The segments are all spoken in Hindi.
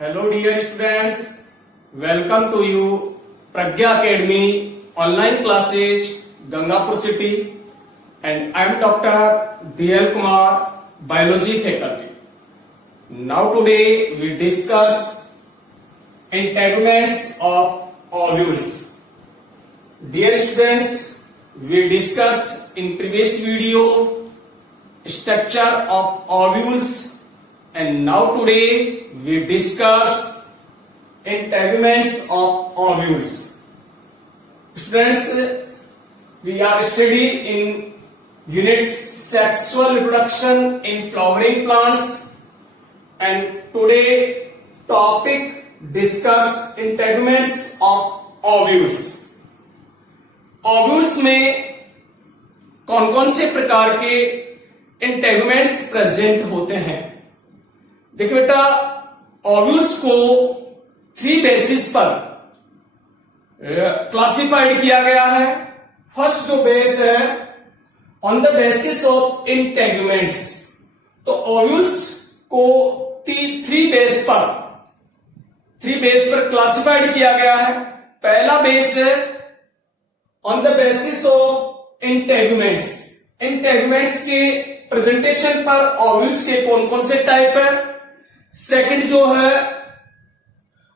Hello dear students, welcome to you Pragya Academy online classes Gangapur city and I am Dr. DL Kumar, biology faculty. Now today we discuss integuments of ovules. Dear students, we discussed in previous video structure of ovules and now today we discuss integuments of ovules. Students, we are studying in unit sexual reproduction in flowering plants and today topic discuss integuments of ovules. Ovules में कौन कौन से प्रकार के इंटेगुमेंट्स प्रेजेंट होते हैं? देखिए बेटा, ओव्यूल्स को 3 बेसिस पर क्लासिफाइड किया गया है. फर्स्ट जो बेस है on the basis of integuments. तो ओव्यूल्स को 3 बेस पर क्लासिफाइड किया गया है. पहला बेस है on the basis of integuments. Integuments के प्रेजेंटेशन पर ओव्यूल्स के कौन कौन से टाइप है. सेकंड जो है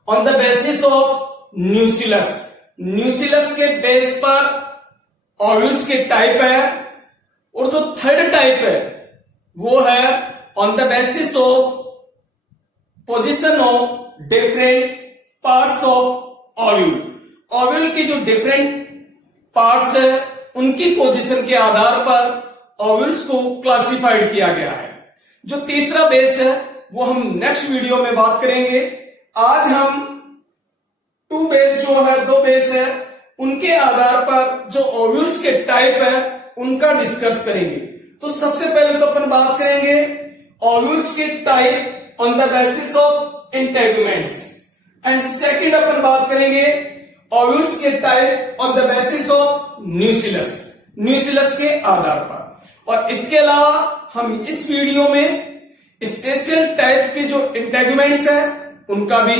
ऑन द बेसिस ऑफ न्यूसिलस. न्यूसिलस के बेस पर ओव्यूल्स के टाइप है. और जो थर्ड टाइप है वो है on the basis of position of different parts of ovule. Ovule की जो डिफरेंट पार्ट्स है उनकी पोजीशन के आधार पर ओव्यूल्स को क्लासिफाइड किया गया है. जो तीसरा बेस है वो हम नेक्स्ट वीडियो में बात करेंगे. आज हम 2 बेस है उनके आधार पर जो ओव्यूल्स के टाइप है उनका डिस्कस करेंगे. तो सबसे पहले तो अपन बात करेंगे ओव्यूल्स के type on the basis of integuments and second अपन बात करेंगे ओव्यूल्स के type on the basis of nucellus के आधार पर. और इसके अलावा हम इस वीडियो में स्पेशल टाइप के जो इंटेगुमेंट्स हैं उनका भी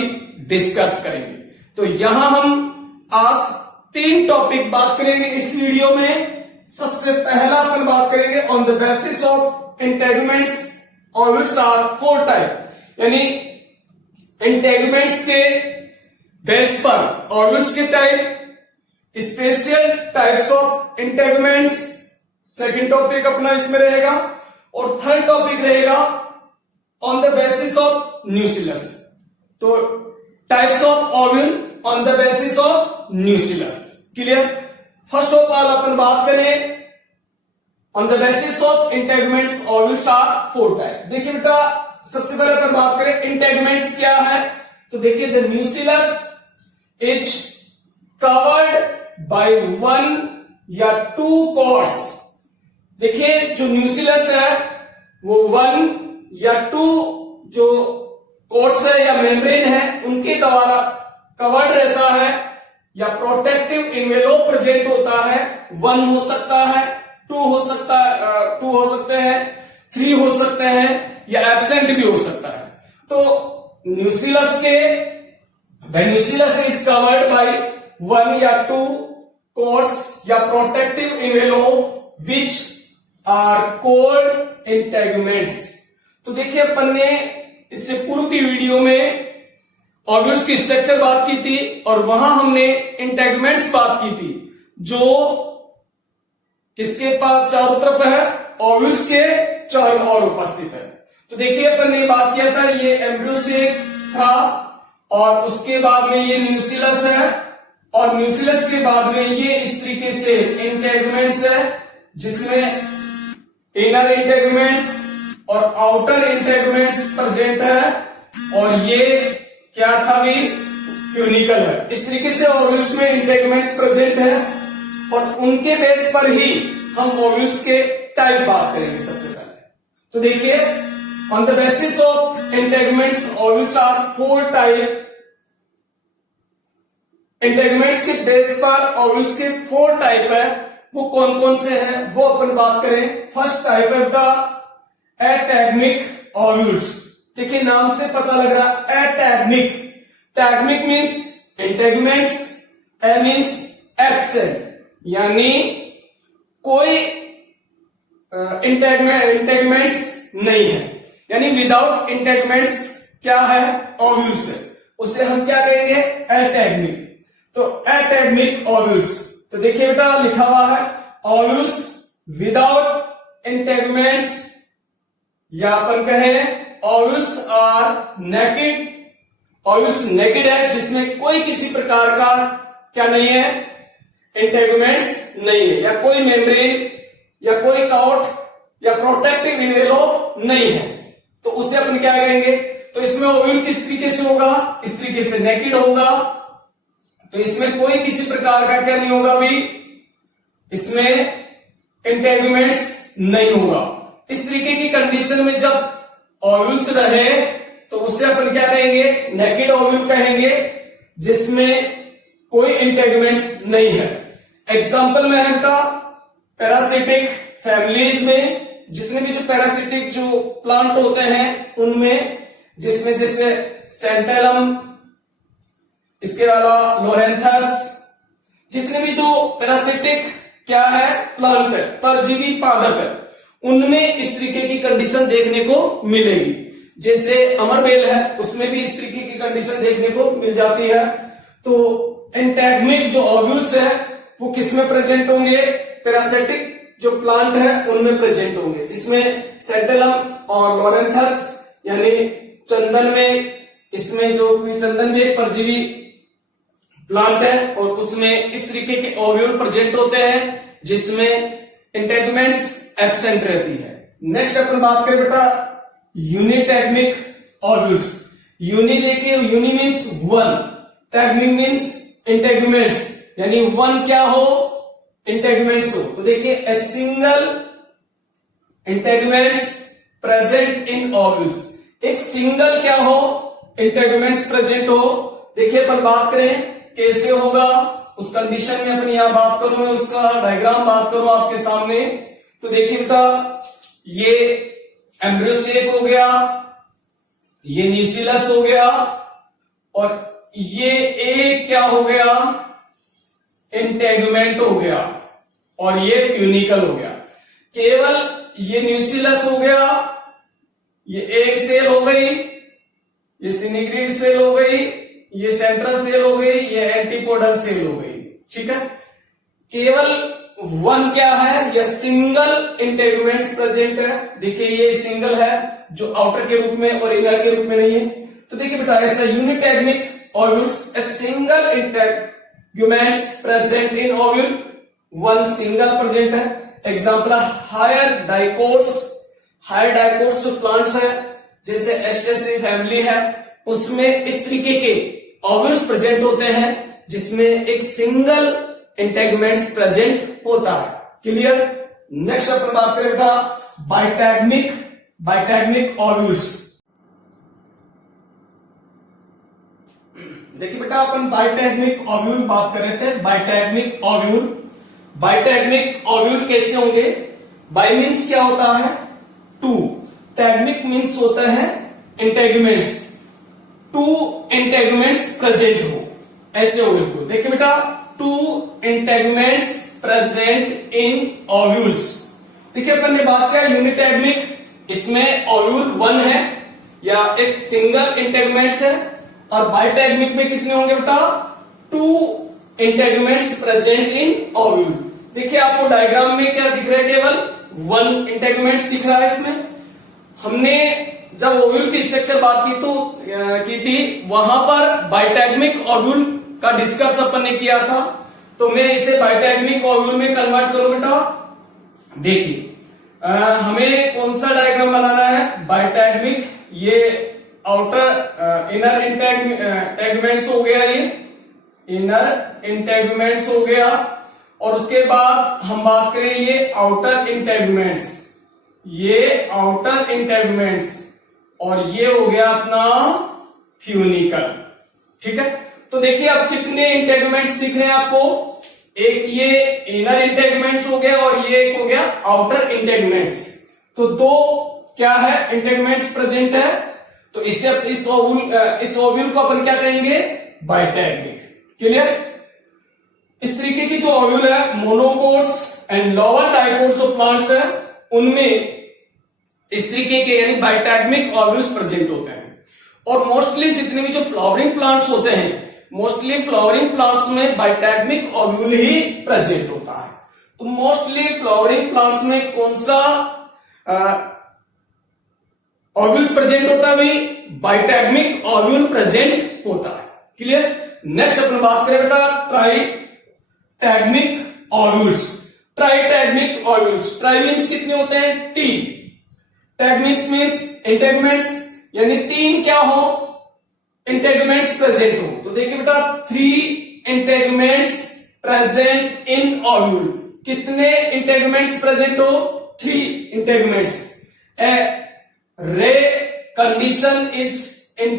डिस्कस करेंगे. तो यहां हम आज 3 टॉपिक बात करेंगे इस वीडियो में. सबसे पहला अपन बात करेंगे on the basis of integuments ovules are 4 type. यानी इंटेगुमेंट्स के बेस पर ओव्यूल्स के type, special types of integuments second topic अपना इसमें रहेगा. और थर्ड टॉपिक रहेगा on the basis of nucellus. तो types of ovule on the basis of nucellus. Clear? First of all अपन बात करें on the basis of integuments ovules are 4 type. देखिए बेटा, सबसे पहले अपन बात करें इंटेगुमेंट्स क्या है. तो देखिए द न्यूसिलस इज कवर्ड बाय 1 या 2 कॉर्ड्स. देखिए जो न्यूसिलस है वो 1 या 2 जो कॉर्ड्स है या मेम्ब्रेन है उनके द्वारा कवर्ड रहता है या प्रोटेक्टिव इन्वेलोप प्रेजेंट होता है. 1 हो सकता है, 2 हो सकते हैं, 3 हो सकते हैं या एब्सेंट भी हो सकता है. तो न्यूसिलस इज कवर्ड बाय 1 या 2 कॉर्ड्स या protective इन्वेलोप which are called integuments. तो देखिए अपन ने इससे पूर्व की वीडियो में ओव्यूल्स की स्ट्रक्चर बात की थी और वहां हमने इंटेगुमेंट्स बात की थी जो किसके पास चारों तरफ है, ओव्यूल्स के चारों ओर उपस्थित है. तो देखिए अपन ने बात किया था ये एम्ब्रियोसेक था और उसके बाद में ये न्यूसिलस है और न्यूसिलस के बाद में ये इस तरीके से इंटेगुमेंट्स है जिसमें इनर इंटेगुमेंट और आउटर इंटेगुमेंट्स प्रेजेंट है और ये क्या था भी ट्यूनिकल है. इस तरीके से ओव्यूल्स में इंटेगुमेंट्स प्रेजेंट है और उनके बेस पर ही हम ओव्यूल्स के टाइप बात करेंगे सबसे पहले. तो देखिए on the basis of integuments ovules are 4 type. Integuments के बेस पर ओव्यूल्स के 4 टाइप है. वो कौन कौन से हैं वो अपन बात करें. फर्स्ट टाइप है द एटेगमिक ओव्यूल्स. देखिए नाम से पता लग रहा है एटैगमिक। टैगमिक मीन्स इंटेगुमेंट्स, ए मीन्स एब्सेंट, यानी कोई इंटेगुमेंट्स नहीं है, यानी विदाउट इंटेगुमेंट्स क्या है, ओव्यूल्स है, उसे हम क्या कहेंगे, एटैगमिक। तो एटैगमिक ओव्यूल्स, तो देखिए बेटा लिखा हुआ है ओव्यूल्स विदाउट इंटेगुमेंट्स, या अपन कहें ovules are naked. Ovules naked है जिसमें कोई किसी प्रकार का क्या नहीं है, इंटेगुमेंट्स नहीं है, या कोई मेम्ब्रेन या कोई काउट या प्रोटेक्टिव इन्वेलप नहीं है, तो उसे अपन क्या कहेंगे। तो इसमें ओव्यूल किस तरीके से होगा, इस तरीके से नेकेड होगा, तो इसमें कोई किसी प्रकार का क्या नहीं होगा भी, इसमें इंटेगुमेंट्स नहीं होगा। इस तरीके की कंडीशन में जब ओव्यूल्स रहे तो उसे अपन क्या कहेंगे, नेकेड ओव्यूल कहेंगे, जिसमें कोई इंटेगुमेंट्स नहीं है। एग्जांपल में है का पैरासिटिक फैमिलीज में, जितने भी जो पैरासिटिक जो प्लांट होते हैं उनमें, जिसमें जैसे सेंटेलम, इसके अलावा लोरेंथस, जितने भी जो पैरासिटिक क्या है प्लांट है, परजीवी पादप है, उनमें इस तरीके की कंडीशन देखने को मिलेगी। जैसे अमरबेल है उसमें भी इस तरीके की कंडीशन देखने को मिल जाती है। तो एंटैगमिक जो ओव्यूल्स है वो किसमें प्रेजेंट होंगे, पैरासिटिक जो प्लांट है उनमें प्रेजेंट होंगे, जिसमें सेंटेलम और लोरेंथस यानी चंदन में, इसमें जो चंदन में एक परजीवी प्लांट है और उसमें इस तरीके के ओव्यूल प्रेजेंट होते हैं जिसमें इंटेगुमेंट्स एब्सेंट रहती है। नेक्स्ट अपन बात करें बेटा यूनिटैगमिक ओव्यूल्स। यूनि देखिए, uni means one, tegmic means integuments, यानी वन क्या हो, इंटेगुमेंट्स हो। तो देखिए a single integuments present in ovules, एक सिंगल क्या हो, इंटेगुमेंट्स प्रेजेंट हो। देखिए अपन बात करें कैसे होगा, उस कंडीशन में अपन यहां बात करूं, मैं उसका डायग्राम बात करूं आपके सामने। तो देखिए बेटा ये एम्ब्रियो शेप हो गया, ये न्यूक्लियस हो गया, और ये एक क्या हो गया, इंटेगुमेंट हो गया, और ये फ्यूनिकल हो गया। केवल ये न्यूक्लियस हो गया, ये एक सेल हो गई, ये सिनिग्रिड सेल हो गई, ये सेंट्रल सेल हो गई, ये एंटीपोडल सेल हो गई, ठीक है। केवल वन क्या है, यह सिंगल इंटेगुमेंट्स प्रेजेंट है। देखिए ये सिंगल है जो आउटर के रूप में और इनर के रूप में नहीं है। तो देखिए बेटा ऐसा unitegmic ovules, a single integuments present in ovule, one single present है। Example higher dicots, higher dicots जो प्लांट्स है जैसे एस्टेसी फैमिली है, उसमें इस तरीके के ओव्यूल्स प्रेजेंट होते हैं जिसमें एक सिंगल इंटेगुमेंट्स प्रेजेंट होता है। क्लियर। नेक्स्ट अपन बात करें बेटा बाइटैगमिक ओव्यूल्स। देखिए बेटा अपन बाइटैगमिक ओव्यूल बात कर रहे थे। बाइटैगमिक ओव्यूल कैसे होंगे, बाई मीन्स क्या होता है, टू, टैगमिक मीन्स होता है इंटेगुमेंट्स, टू इंटेगुमेंट्स प्रेजेंट हो, ऐसे ओव्यूल को। देखिए बेटा to integuments present in ovules. देखिए अपन ने बात किया यूनिटैगमिक, इसमें ओव्यूल वन है या एक सिंगल इंटेगुमेंट्स है, और बाइटैगमिक में कितने होंगे बेटा, to integuments present in ovule. देखिए आपको डायग्राम में क्या दिख रहा है, केवल वन इंटेगुमेंट्स दिख रहा है। इसमें हमने जब ओव्यूल की स्ट्रक्चर बात की थी वहां पर बाइटैगमिक ओव्यूल का डिस्कस अपन ने किया था, तो मैं इसे बाइटैगमिक ओव्यूल में कन्वर्ट करूं बेटा। देखिए हमें कौन सा डायग्राम बनाना है, बाइटैगमिक, ये आउटर इनर इंटेगुमेंट्स हो गया, ये इनर इंटेगुमेंट्स हो गया, और उसके बाद हम बात करें ये आउटर इंटेगुमेंट्स, ये आउटर इंटेगुमेंट्स, और ये हो गया अपना फ्यूनिकल, ठीक है। तो देखिए अब कितने इंटेगुमेंट्स दिख रहे हैं आपको, एक ये इनर इंटेगुमेंट्स हो गया और ये एक हो गया आउटर इंटेगुमेंट्स। तो दो क्या है इंटेगुमेंट्स प्रेजेंट है। तो इससे इस ओव्यूल को अपन क्या कहेंगे, बाइटैगमिक। क्लियर। इस तरीके की जो ओव्यूल है मोनोकोट्स एंड लोअर डाइकोट्स जो प्लांट्स है उनमें इस तरीके के यानी बाइटैगमिक ओव्यूल्स प्रेजेंट होते हैं। और मोस्टली जितने भी जो फ्लावरिंग प्लांट्स होते हैं, मोस्टली फ्लावरिंग प्लांट्स में बाइटैगमिक ओव्यूल ही प्रेजेंट होता है। तो मोस्टली फ्लावरिंग प्लांट्स में कौन सा ओव्यूल्स प्रेजेंट होता है भाई, बाइटैगमिक ओव्यूल प्रेजेंट होता है। क्लियर। नेक्स्ट अपन बात करें बेटा ट्राइटैगमिक ओव्यूल्स। ट्राइटैगमिक ओव्यूल्स, ट्राई मीन्स कितने होते हैं, 3। टैग मीन्स इंटेगुमेंट्स, यानी 3 क्या हो, इंटेगुमेंट्स प्रेजेंट हो। तो देखिए बेटा 3 इंटेगुमेंट्स प्रेजेंट इन ओव्यूल। कितने इंटेगुमेंट्स प्रेजेंट हो, 3 integuments. Rare condition is in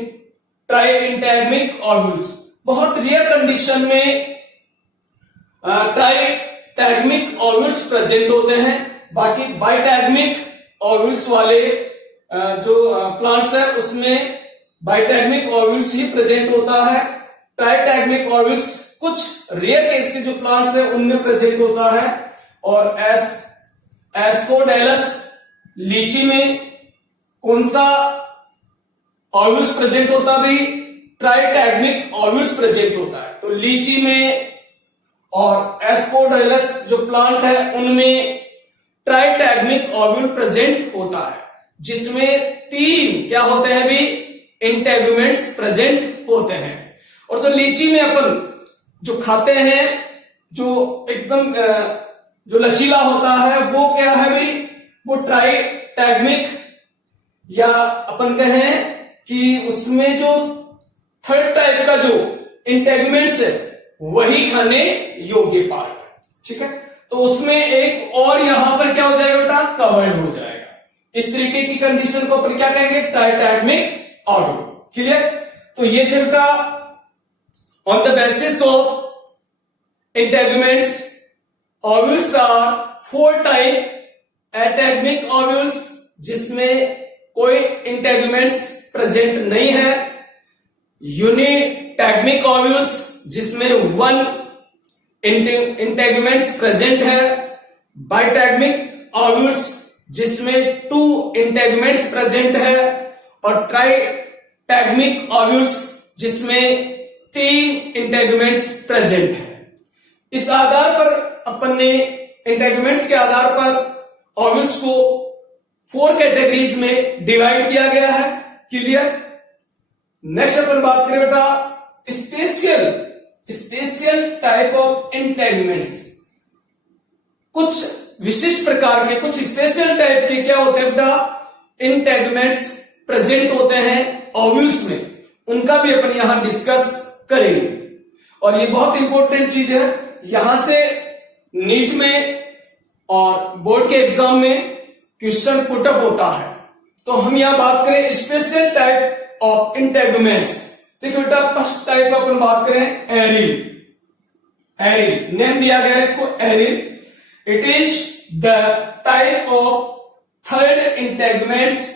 tritegmic ovules. बहुत रेयर कंडीशन में ट्राइटैगमिक ओव्यूल्स प्रेजेंट होते हैं। बाकी बाइटैगमिक ओव्यूल्स वाले जो प्लांट्स है उसमें बाइटैगमिक ओव्यूल्स ही प्रेजेंट होता है। ट्राइटैगमिक ओव्यूल्स कुछ रेयर केस के जो प्लांट्स है उनमें प्रेजेंट होता है। और एस्पोडेलस लीची में कौन सा ओव्यूल्स प्रेजेंट होता भी, ट्राइटैगमिक ओव्यूल्स प्रेजेंट होता है। तो लीची में और एस्पोडेलस जो प्लांट है उनमें ट्राइटैगमिक ओव्यूल प्रेजेंट होता है, जिसमें 3 क्या होते हैं भी, इंटेगुमेंट्स प्रेजेंट होते हैं। और जो लीची में अपन जो खाते हैं जो एकदम जो लचीला होता है वो क्या है भाई, वो ट्राइटैगमिक, या अपन कहें कि उसमें जो थर्ड टाइप का जो इंटेगुमेंट्स है वही खाने योग्य पार्ट है। ठीक है। तो उसमें एक और यहां पर क्या हो जाएगा बेटा, कवर्ड हो जाएगा। इस तरीके की कंडीशन को अपन क्या कहेंगे, ट्राइटैगमिक ओव्यूल। क्लियर। तो ये थे बेटा on the basis of integuments ovules are 4 type. Ategmic ovules जिसमें कोई इंटेगुमेंट्स प्रेजेंट नहीं है। यूनिटैगमिक ओव्यूल्स जिसमें 1 इंटेगुमेंट्स प्रेजेंट है। बाइटैगमिक ओव्यूल्स जिसमें 2 इंटेगुमेंट्स प्रेजेंट है। और ट्राइटैगमिक ओव्यूल्स जिसमें 3 इंटेगुमेंट्स प्रेजेंट है। इस आधार पर अपन ने इंटेगुमेंट्स के आधार पर ओव्यूल्स को 4 कैटेगरीज में डिवाइड किया गया है। क्लियर। नेक्स्ट अपन बात करें बेटा स्पेशल टाइप ऑफ इंटेगुमेंट्स। कुछ विशिष्ट प्रकार के, कुछ स्पेशल टाइप के क्या होते हैं बेटा, इंटेगुमेंट्स प्रेजेंट होते हैं ओव्यूल्स में, उनका भी अपन यहां डिस्कस करेंगे। और ये बहुत इंपॉर्टेंट चीज है, यहां से नीट में और बोर्ड के एग्जाम में क्वेश्चन पुटअप होता है। तो हम यहां बात करें स्पेशल टाइप ऑफ इंटेगुमेंट्स। देखिए बेटा फर्स्ट टाइप का अपन बात करें एरिल। एरिल नेम दिया गया है इसको aril. It is the type of third integuments.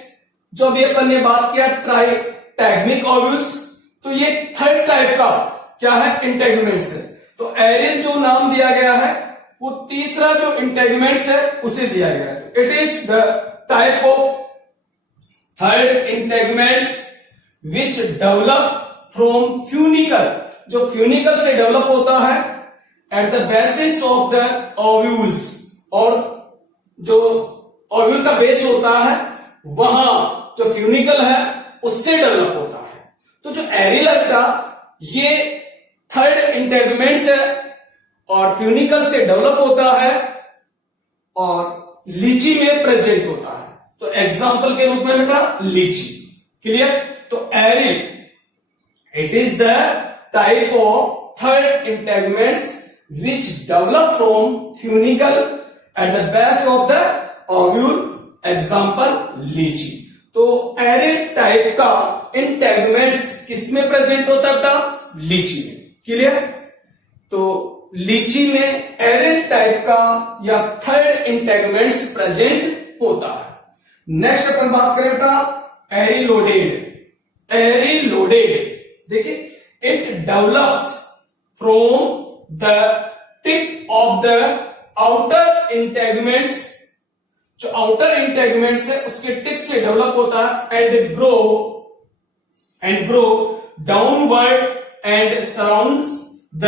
जो अभी अपन ने बात किया ट्राइटैगमिक ओव्यूल्स, तो ये थर्ड टाइप का क्या है, इंटेगुमेंट्स है। तो एरिल जो नाम दिया गया है वो तीसरा जो इंटेगुमेंट्स है उसे दिया गया है। It is the type of third integuments which develop from funicle, जो फ्यूनिकल से डेवलप होता है at the basis of the ovules. और जो ओव्यूल का बेस होता है वहां जो फ्यूनिकल है उससे डेवलप होता है। तो जो एरिलटा ये थर्ड इंटेगुमेंट्स है और फ्यूनिकल से डेवलप होता है और लीची में प्रेजेंट होता है। तो एग्जाम्पल के रूप में बेटा लीची। क्लियर। तो aril it is the type of third integuments which develop from funicle at the base of the ovule. Example litchi. तो एरिल टाइप का इंटेगुमेंट्स किसमें प्रेजेंट होता है बेटा, लीची में। क्लियर। तो लीची में एरिल टाइप का या थर्ड इंटेगुमेंट्स प्रेजेंट होता है। नेक्स्ट अपन बात करें बेटा एरिलोडेड। Arillode. देखिए, it develops from the tip of the outer integuments, जो आउटर इंटेगुमेंट्स है उसके टिप से डेवलप होता है, and grow downward and surrounds the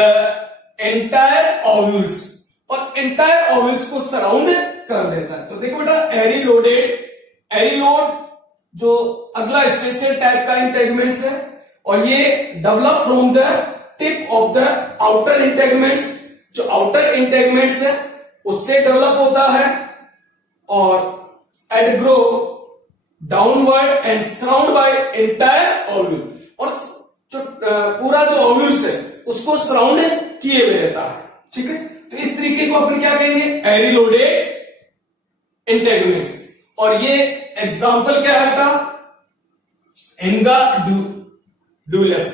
entire ovules, और एंटायर ओव्यूल्स को सराउंड कर देता है। तो देखो बेटा, एरी लोड जो अगला स्पेशल टाइप का इंटेगुमेंट्स है, और ये develop from the tip of the outer integuments, जो आउटर इंटेगुमेंट्स है उससे डेवलप होता है, और and grow downward and surround by entire ovule, और जो पूरा जो ओव्यूल्स है उसको सराउंड किए हुए रहता है। ठीक है, तो इस तरीके को अपन क्या कहेंगे, एरी लोडेड इंटेगुमेंट्स। और ये एग्जाम्पल क्या है बेटा, इंगा डुलस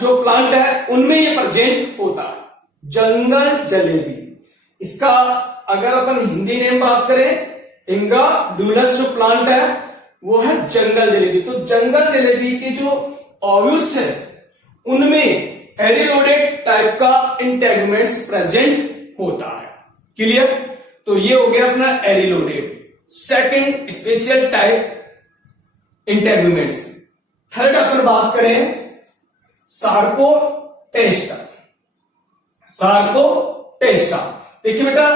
जो प्लांट है उनमें ये प्रेजेंट होता है। जंगल जलेबी, इसका अगर अपन हिंदी नेम बात करें, इंगा डुलस जो प्लांट है वो है जंगल जलेबी। तो जंगल जलेबी के जो ओव्यूल्स है उनमें एरीलोडेड टाइप का इंटेगुमेंट्स प्रेजेंट होता है। क्लियर? तो ये हो गया अपना एरीलोडेड second special type integuments. Third अपन बात करें सार्कोटेस्टा। देखिए बेटा,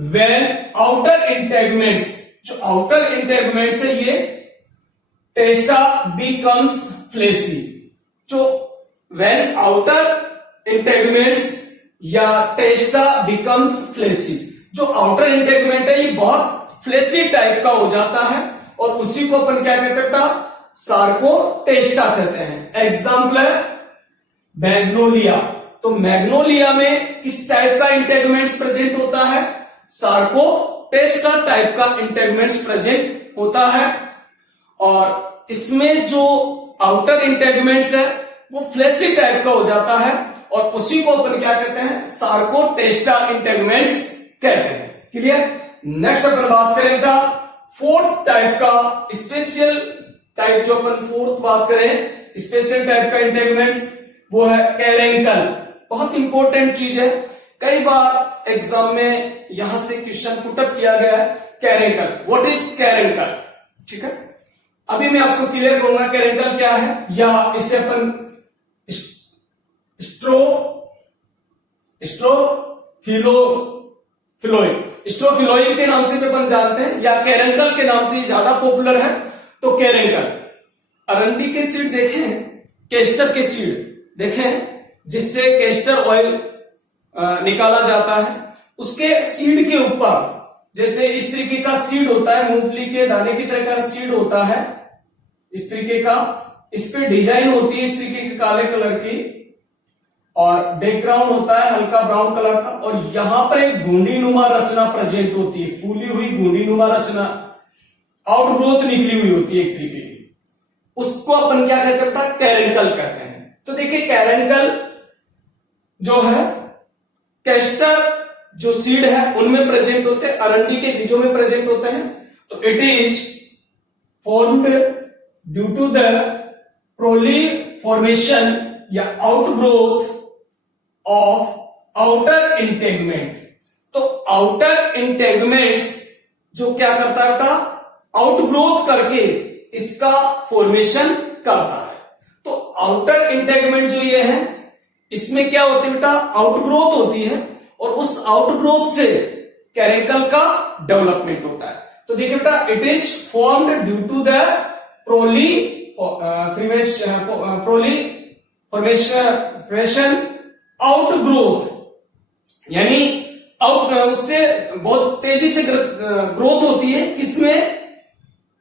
वेन आउटर इंटेगुमेंट्स, जो आउटर इंटेगुमेंट्स है ये टेस्टा बिकम्स फ्लेसी, जो वेन आउटर इंटेगुमेंट्स या टेस्टा बिकम्स फ्लेसी, जो आउटर इंटेगुमेंट है ये बहुत फ्लेसी टाइप का हो जाता है, और उसी को अपन क्या कहते हैं, सार्कोटेस्टा कहते हैं। एग्जाम्पल है मैग्नोलिया। तो मैग्नोलिया में किस टाइप का इंटेगुमेंट्स प्रेजेंट होता है, सार्कोटेस्टा टाइप का इंटेगुमेंट्स प्रेजेंट होता है, और इसमें जो आउटर इंटेगुमेंट्स है वो फ्लेसी टाइप का हो जाता है, और उसी को अपन क्या कहते हैं, सार्कोटेस्टा इंटेगुमेंट्स कहते हैं। क्लियर? नेक्स्ट अपन बात करें बेटा फोर्थ टाइप का स्पेशल टाइप, जो अपन फोर्थ बात करें स्पेशल टाइप का इंटेगुमेंट्स, वो है कैरेंकल। बहुत इंपॉर्टेंट चीज है, कई बार एग्जाम में यहां से क्वेश्चन पुटअप किया गया है, कैरेंकल। What is कैरेंकल? ठीक है, अभी मैं आपको क्लियर करूंगा कैरेंकल क्या है, या इसे अपन स्ट्रोफिलोइड के नाम से भी अपन जानते हैं, या कैरेंकल के नाम से ज्यादा पॉपुलर है। तो कैरेंकल, अरंडी के सीड देखें, केस्टर के सीड देखें, जिससे केस्टर ऑयल निकाला जाता है, उसके सीड के ऊपर जैसे इस तरीके का सीड होता है, मूंगफली के दाने की तरह का सीड होता है इस तरीके का, इस पे डिजाइन होती है इस तरीके की काले कलर की, और बैकग्राउंड होता है हल्का ब्राउन कलर का, और यहां पर एक गुंडीनुमा रचना प्रेजेंट होती है, फूली हुई गुंडीनुमा रचना, आउटग्रोथ निकली हुई होती है एक तरीके की, उसको अपन क्या कहते हैं, कैरेंकल कहते हैं। तो देखिए, कैरेंकल जो है केस्टर जो सीड है उनमें प्रेजेंट होते हैं, अरंडी के बीजों में प्रेजेंट होते हैं। तो it is formed due to the proliferation या आउटग्रोथ ऑफ आउटर इंटेगुमेंट। तो आउटर इंटेगुमेंट्स जो क्या करता है बेटा, आउटग्रोथ करके इसका फॉर्मेशन करता है। तो आउटर इंटेगुमेंट जो ये है, इसमें क्या होती है बेटा, आउटग्रोथ होती है, और उस आउटग्रोथ से कैरेंकल का डेवलपमेंट होता है। तो देखिए बेटा, it is formed due to the proliferation outgrowth, यानी उससे बहुत तेजी से ग्रोथ होती है, किसमें,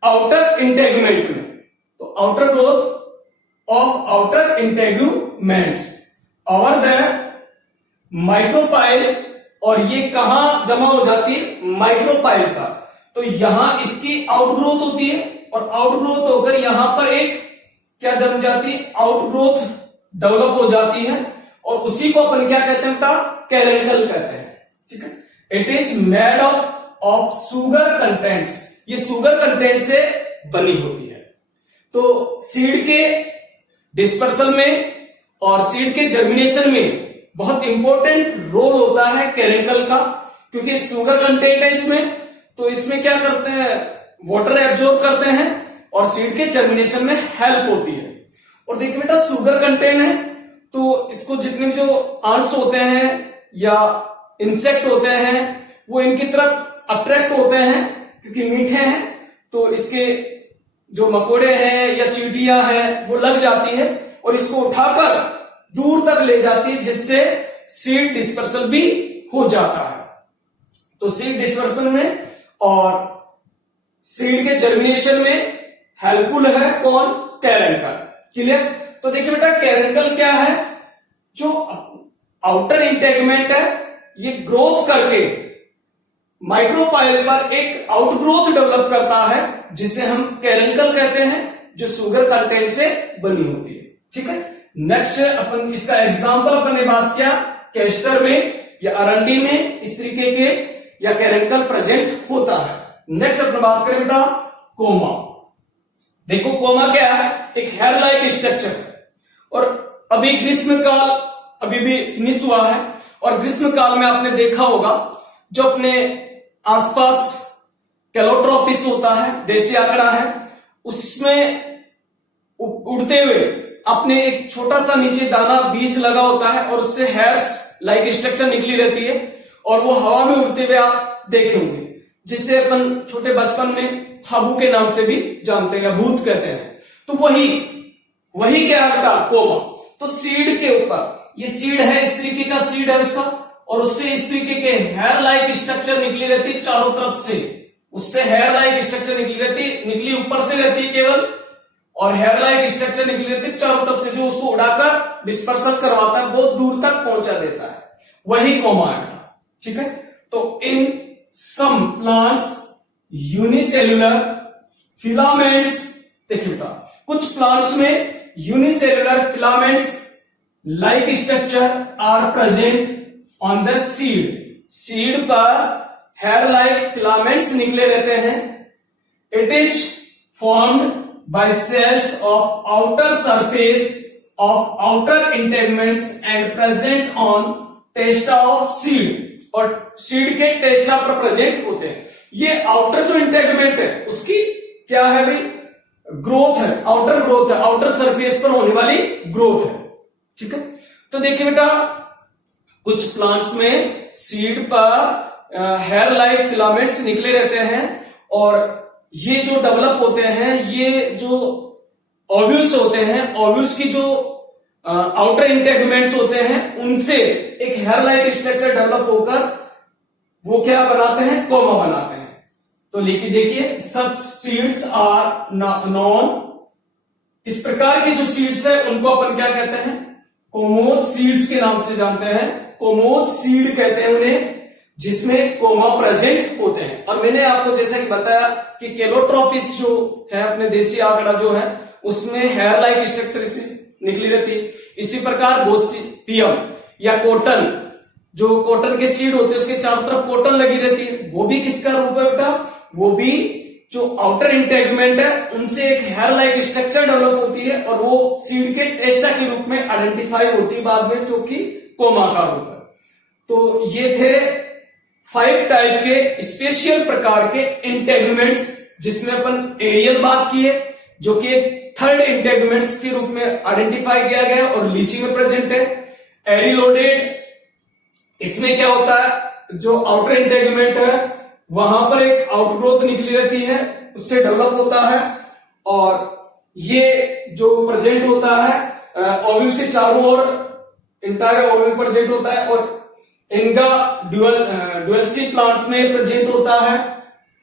आउटर इंटेगुमेंट में। तो outer growth of outer integuments over the micropyle, और ये कहां जमा हो जाती है, माइक्रोपाइल का। तो यहां इसकी आउटग्रोथ होती है, और आउटग्रोथ होकर यहां पर एक क्या जम जाती है, आउटग्रोथ डेवलप हो जाती है, और उसी को अपन क्या कहते हैं बेटा, कैरेंकल कहते हैं। ठीक है, it is made of sugar contents, ये शुगर कंटेंट से बनी होती है। तो सीड के डिस्पर्सल में और सीड के जर्मिनेशन में बहुत इंपॉर्टेंट रोल होता है कैरेंकल का, क्योंकि शुगर कंटेंट है इसमें, तो इसमें क्या करते हैं, वाटर एब्जॉर्ब करते हैं और सीड के जर्मिनेशन में हेल्प होती है। और देखिए बेटा, शुगर कंटेंट है तो इसको जितने भी जो आंट्स होते हैं या इंसेक्ट होते हैं वो इनकी तरफ अट्रैक्ट होते हैं, क्योंकि मीठे हैं तो इसके जो मकोड़े हैं या चींटियां हैं वो लग जाती है और इसको उठाकर दूर तक ले जाती है, जिससे सीड डिस्पर्सल भी हो जाता है। तो सीड डिस्पर्सल में और सीड के जर्मिनेशन में हेल्पफुल है कौन, कैरेंकल। क्लियर। तो देखिए बेटा, कैरेंकल क्या है, जो आउटर इंटेगमेंट है ये ग्रोथ करके माइक्रोपाइल पर एक आउटग्रोथ डेवलप करता है, जिसे हम कैरेंकल कहते हैं, जो शुगर कंटेंट से बनी होती है। ठीक है। नेक्स्ट अपन इसका एग्जांपल अपन ने बात किया, कैस्टर में या अरंडी में इस तरीके के या कैरेंकल प्रेजेंट होता है। नेक्स्ट अपन बात करें बेटा कोमा। देखो कोमा क्या है, एक हेयर लाइक स्ट्रक्चर है और अभी ग्रीष्म काल अभी भी फिनिश हुआ है और ग्रीष्म काल में आपने देखा होगा जो अपने आसपास कैलोट्रोपिस होता है, देसी आंकड़ा है, उसमें उड़ते हुए अपने एक छोटा सा नीचे दाना बीज लगा होता है और उससे हेयर्स लाइक स्ट्रक्चर निकली रहती है और वो हवा में उड़ते हुए आप देखे होंगे, जिससे अपन छोटे बचपन में हाबू के नाम से भी जानते हैं या भूत कहते हैं। तो वही क्या है कोमा। तो सीड के ऊपर, ये सीड है, इस तरीके का सीड है उसका, और उससे इस तरीके के हेयर लाइक स्ट्रक्चर निकली रहती है चारों तरफ से, उससे हेयर लाइक स्ट्रक्चर निकली ऊपर से रहती है केवल, और हेयर लाइक स्ट्रक्चर निकली रहती है चारों तरफ से, जो उसको उड़ाकर डिस्पर्सल करवाता है, बहुत दूर तक पहुंचा देता है, वही कोमा है। ठीक है। तो in some plants unicellular filaments, देखिए बेटा कुछ प्लांट्स में unicellular filaments like structure are present on the seed पर हेयर लाइक फिलामेंट्स निकले रहते हैं। It is formed by cells of outer surface of outer integuments and present on testa of seed, और सीड के टेस्टा पर प्रेजेंट होते हैं। ये आउटर जो इंटेगमेंट है उसकी क्या है भाई, ग्रोथ है, आउटर ग्रोथ है, आउटर सरफेस पर होने वाली ग्रोथ है। ठीक है। तो देखिए बेटा, कुछ प्लांट्स में सीड पर हेयर लाइक फिलामेंट्स निकले रहते हैं और ये जो डेवलप होते हैं, ये जो ओव्यूल्स होते हैं, ओव्यूल्स की जो आउटर इंटेगमेंट्स होते हैं, उनसे एक हेयर लाइक स्ट्रक्चर डेवलप होकर वो क्या बनाते हैं, कोमा बनाते हैं। तो लिखिए, देखिए सच सीड्स आर नॉन, इस प्रकार के जो सीड्स है उनको अपन क्या कहते हैं, कोमोद सीड्स के नाम से जानते हैं, कोमोद सीड कहते हैं उन्हें, जिसमें कोमा प्रेजेंट होते हैं। और मैंने आपको जैसा कि बताया कि केलोट्रोपिस जो है अपने देसी आंकड़ा जो है उसमें हेयर लाइक स्ट्रक्चर से निकली रहती है। इसी प्रकार गोसिपियम या कॉटन, जो कॉटन के सीड होते हैं उसके चारों तरफ कॉटन लगी रहती है, वो भी किसका रूप है बेटा, वो भी जो आउटर इंटेगमेंट है उनसे एक हेयर लाइक स्ट्रक्चर डेवलप होती है और वो सीड के टेस्टा के रूप में आइडेंटिफाई होती है बाद में, जो कि कोमा का रूप है। तो ये थे 5 टाइप के स्पेशल प्रकार के इंटेगमेंट्स, जिसमें अपन एरियल बात की है, जो कि थर्ड इंटेगमेंट्स के रूप में आइडेंटिफाई किया गया और लीची में प्रेजेंट है। एरिलोडेड, इसमें क्या होता है, जो आउटर इंटेगमेंट है वहां पर एक आउटग्रोथ निकली रहती है, उससे डेवलप होता है, और ये जो प्रेजेंट होता है ओव्यूल्स के चारों ओर इंटायर ओव्यूल प्रेजेंट होता है, और इनका ड्यूअलसी प्लांट में प्रेजेंट होता है।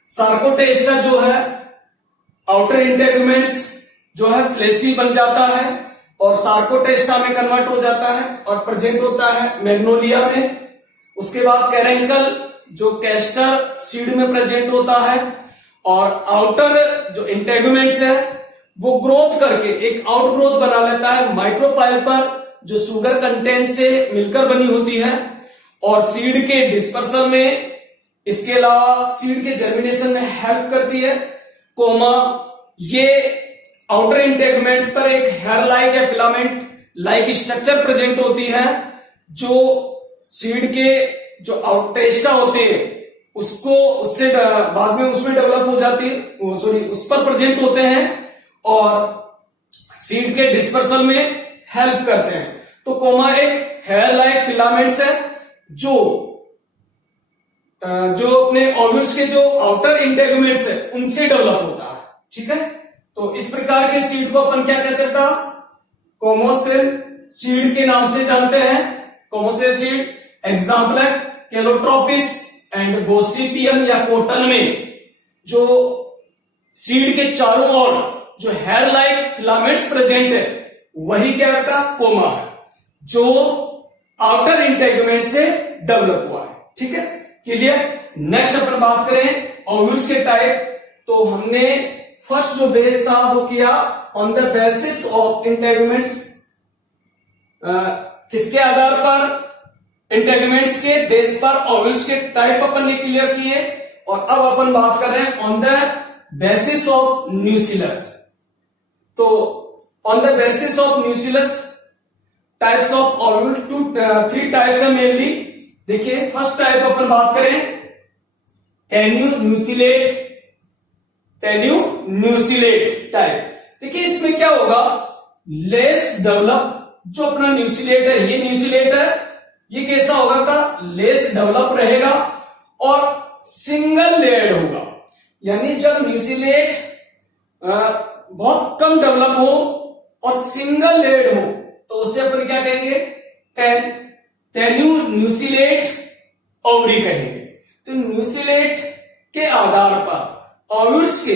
सार्कोटेस्टा जो है आउटर इंटेगमेंट्स जो है फ्लेसी बन जाता है और सार्कोटेस्टा में कन्वर्ट हो जाता है और प्रेजेंट होता है मैग्नोलिया में। उसके बाद कैरेंकल जो कैस्टर सीड में प्रेजेंट होता है, और आउटर जो इंटेगमेंट्स है वो ग्रोथ करके एक आउटग्रोथ बना लेता है माइक्रोपाइल पर, जो शुगर कंटेंट से मिलकर बनी होती है, और सीड के डिस्पर्सल में, इसके अलावा सीड के जर्मिनेशन में हेल्प करती है कोमा, ये आउटर इंटेगुमेंट्स पर एक हेयर लाइक या फिलामेंट लाइक स्ट्रक्चर प्रेजेंट होती है, जो सीड के जो आउटेस्टा होते हैं उसको उससे बाद में उसमें डेवलप हो जाती है, सॉरी उस पर प्रेजेंट होते हैं और सीड के डिस्पर्सल में हेल्प करते हैं। तो कोमा एक हेयर लाइक फिलामेंट्स है जो अपने ओव्यूल्स के जो आउटर इंटेगुमेंट्स है उनसे डेवलप होता है। ठीक है, तो इस प्रकार के सीड को अपन क्या कहते हैं, कोमोसेल सीड के नाम से जानते हैं। कोमोसेल सीड एग्जाम्पल है कैलोट्रोपिस एंड गोसिपियम या कॉटन में जो सीड के चारों ओर जो हेयर लाइक फिलामेंट्स प्रेजेंट है वही क्या होता कोमा है, जो आउटर इंटेगुमेंट से डेवलप हुआ है। ठीक है, क्लियर। नेक्स्ट अपन बात करें ओव्यूल्स के टाइप, तो हमने फर्स्ट जो बेस था वो किया on the basis of integuments, किसके आधार पर, इंटेगुमेंट्स के बेस पर ओव्यूल्स के टाइप अपन ने क्लियर किए। और अब अपन बात कर रहे हैं on the basis of nucellus. तो on the basis of nucellus types of ovule, 3 types है मेनली। देखिए फर्स्ट टाइप अपन बात करें टेन्यून्यूसिलेट टाइप। देखिए इसमें क्या होगा, लेस डेवलप, जो अपना न्यूसिलेट है ये न्यूसिलेट है, ये कैसा होगा का लेस डेवलप रहेगा और सिंगल लेयर्ड होगा। यानी जब न्यूसिलेट बहुत कम डेवलप हो और सिंगल लेयर्ड हो तो उसे अपन क्या कहेंगे, टेन्यून्यूसिलेट ओवरी कहेंगे। तो न्यूसिलेट के आधार पर ओव्यूल्स के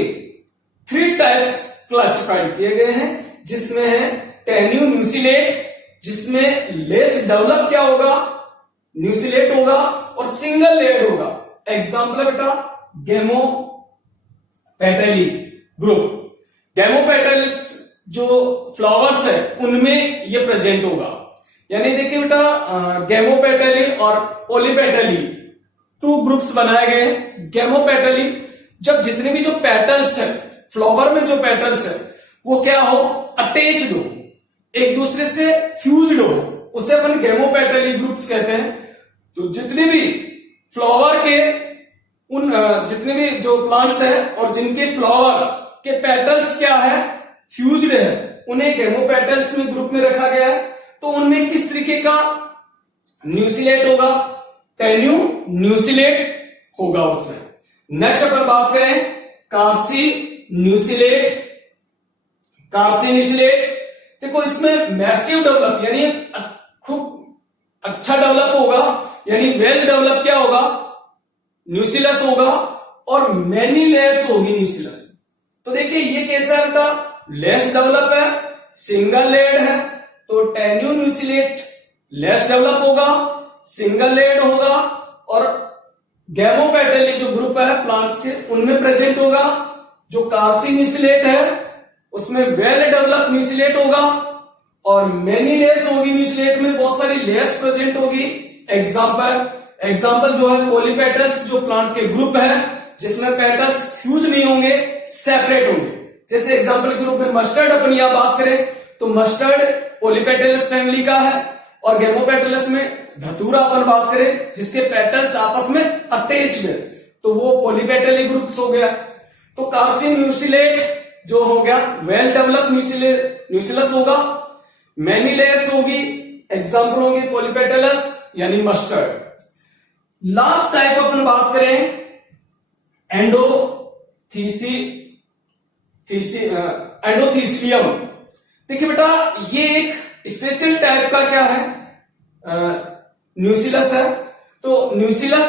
3 टाइप्स क्लासिफाइड किए गए हैं, जिसमें है टेन्यून्यूसिलेट, जिसमें लेस डेवलप क्या होगा, न्यूसिलेट होगा और सिंगल लेयर्ड होगा। एग्जाम्पल है बेटा गेमोपेटैलिस ग्रुप। गेमोपेटैलिस जो फ्लावर्स है उनमें ये प्रेजेंट होगा। यानी देखिए बेटा गेमोपेटली और पॉलीपेटली 2 ग्रुप्स बनाए गए हैं। गेमोपेटली जब जितने भी जो पेटल्स है फ्लावर में, जो पेटल्स है वो क्या हो, अटैच्ड हो, एक दूसरे से फ्यूज्ड हो, उसे अपन गेमोपेटली ग्रुप्स कहते हैं। तो जितने भी फ्लावर के उन जितने भी जो प्लांट्स है और जिनके फ्लावर के पेटल्स क्या है, फ्यूज्ड है, उन्हें गेमोपेटल्स में ग्रुप में रखा गया है। तो उनमें किस तरीके का न्यूसिलेट होगा, टेन्यून्यूसिलेट होगा उसमें। नेक्स्ट अपन बात करें कार्सिन्यूसिलेट। देखो इसमें मैसिव डेवलप यानी खूब अच्छा डेवलप होगा, यानी वेल डेवलप क्या होगा, न्यूसिलस होगा और मैनी लेयर्स होगी न्यूसिलस। तो देखिए ये कैसा है बेटा, लेस डेवलप है, सिंगल लेयर्ड है, तो टेन्यून्यूसिलेट लेस डेवलप होगा, सिंगल लेयर्ड होगा और गेमोपेटली जो ग्रुप है प्लांट्स के उनमें प्रेजेंट होगा। जो कार्सिन्यूसिलेट है उसमें वेल डेवलप न्यूसिलेट होगा और मेनी लेयर्स होगी, न्यूसिलेट में बहुत सारी लेयर्स प्रेजेंट होगी। एग्जाम्पल जो है पॉलीपेटल्स, जो प्लांट के ग्रुप है जिसमें पेटल्स फ्यूज नहीं होंगे, सेपरेट होंगे। जैसे एग्जाम्पल के रूप में मस्टर्ड अपन यहां बात करें तो मस्टर्ड पॉलीपेटल्स फैमिली का है और गेमोपेटलस में धतूरा अपन बात करें जिसके पेटल्स आपस में अटैच्ड है तो वो पॉलीपेटली ग्रुप्स हो गया। तो कार्सिन्यूसिलेट जो हो गया वेल डेवलप न्यूसिलस होगा, मैनी लेयर्स होगी, एग्जाम्पल होंगे पॉलीपेटलस यानी मस्टर्ड। लास्ट टाइप अपन बात करें एंडोथीसियम। देखिए बेटा ये एक स्पेशल टाइप का क्या है, न्यूसिलस है। तो न्यूसिलस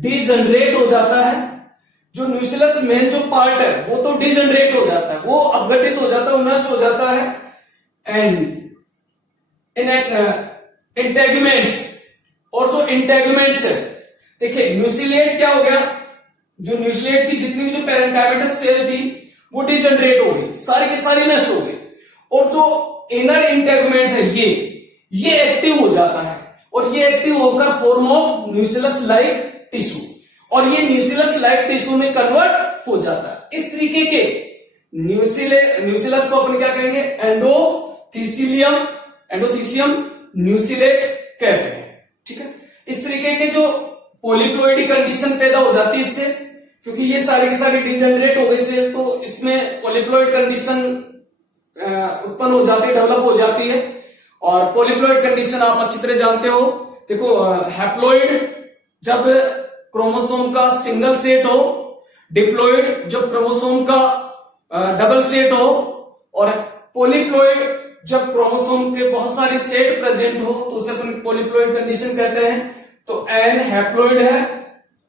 डिजनरेट हो जाता है, जो न्यूसिलस मेन जो पार्ट है वो तो डिजनरेट हो जाता है, वो अपघटित हो जाता है, वो नष्ट हो जाता है। एंड इंटेगुमेंट्स, और जो इंटेगुमेंट्स है देखिए न्यूसिलेट क्या हो गया, जो न्यूसिलेट की जितनी भी जो पैरेंकाइमेटस सेल थी वो डिजनरेट हो गई, सारी की सारी नष्ट हो गई। और जो इनर इंटेगुमेंट है ये एक्टिव हो जाता है और ये एक्टिव होकर फॉर्म ऑफ न्यूसिलस लाइक टिश्यू, और ये न्यूसिलस लाइक टिश्यू में कन्वर्ट हो जाता है। इस तरीके के न्यूसिलस को अपन क्या कहेंगे, एंडोथीसियम न्यूसिलेट कहते हैं। ठीक है, इस तरीके के जो पॉलीप्लोइडी कंडीशन पैदा हो जाती है इससे, क्योंकि ये सारे के सारे डिजेनरेट हो गए सेल, तो इसमें पॉलीप्लोइड कंडीशन उत्पन्न हो जाती है, डेवलप हो जाती है। और पॉलीप्लोइड कंडीशन आप अच्छी तरह जानते हो। देखो, हैप्लोइड जब क्रोमोसोम का सिंगल सेट हो, डिप्लोइड जब क्रोमोसोम का डबल सेट हो, और पॉलीप्लोइड जब क्रोमोसोम के बहुत सारे सेट प्रेजेंट हो, तो उसे अपन पॉलीप्लोइड कंडीशन कहते हैं। तो n हैप्लोइड है,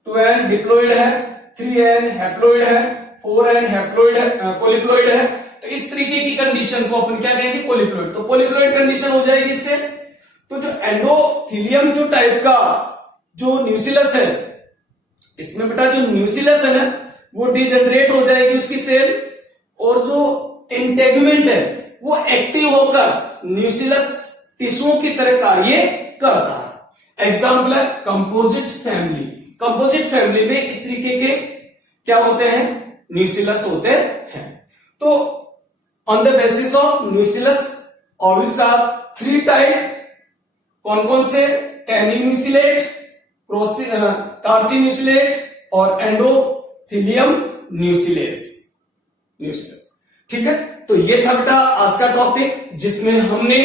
2n डिप्लोइड है, 3n हैप्लोइड है, 4n हैप्लोइड है, पॉलीप्लोइड है। तो इस तरीके की कंडीशन को अपन क्या कहेंगे, पॉलीप्लोइड। तो पॉलीप्लोइड कंडीशन हो जाएगी इससे। तो जो एंडोथीलियम जो टाइप का जो न्यूसिलस है, इसमें बेटा जो न्यूसिलस है ना, वो डिजेनरेट हो जाएगी उसकी सेल, और जो इंटेगुमेंट है वो एक्टिव होकर न्यूसिलस टिश्यूओं की तरह कार्य करता है। एग्जाम्पल है कंपोजिट फैमिली। कंपोजिट फैमिली में इस तरीके के क्या होते हैं, न्यूसिलस होते हैं। तो on the basis of nucellus ovules are 3 type. कौन कौन से, टेनिन्यूसिलेट, कार्सिन्यूसिलेट और एंडोथीलियम न्यूसिलेस। ठीक है, तो ये था बेटा आज का टॉपिक, जिसमें हमने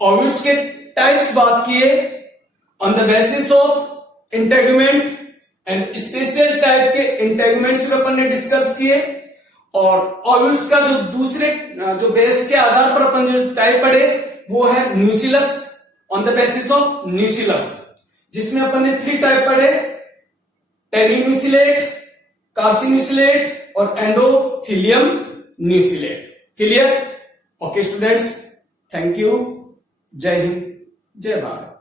ओवल्स के टाइप्स बात किए on the basis of integument and special type के इंटेगुमेंट्स पे अपन ने डिस्कस किए, और ओवल्स का जो दूसरे जो बेस के आधार पर अपन जो टाइप पढ़े वो है nucellus, on the basis of nucellus, जिसमें अपन ने 3 टाइप पढ़े, टेनिन्यूसिलेट, कार्सिन्यूसिलेट और endothelium nucellate. Clear? Okay students, thank you. जय हिंद, जय भारत।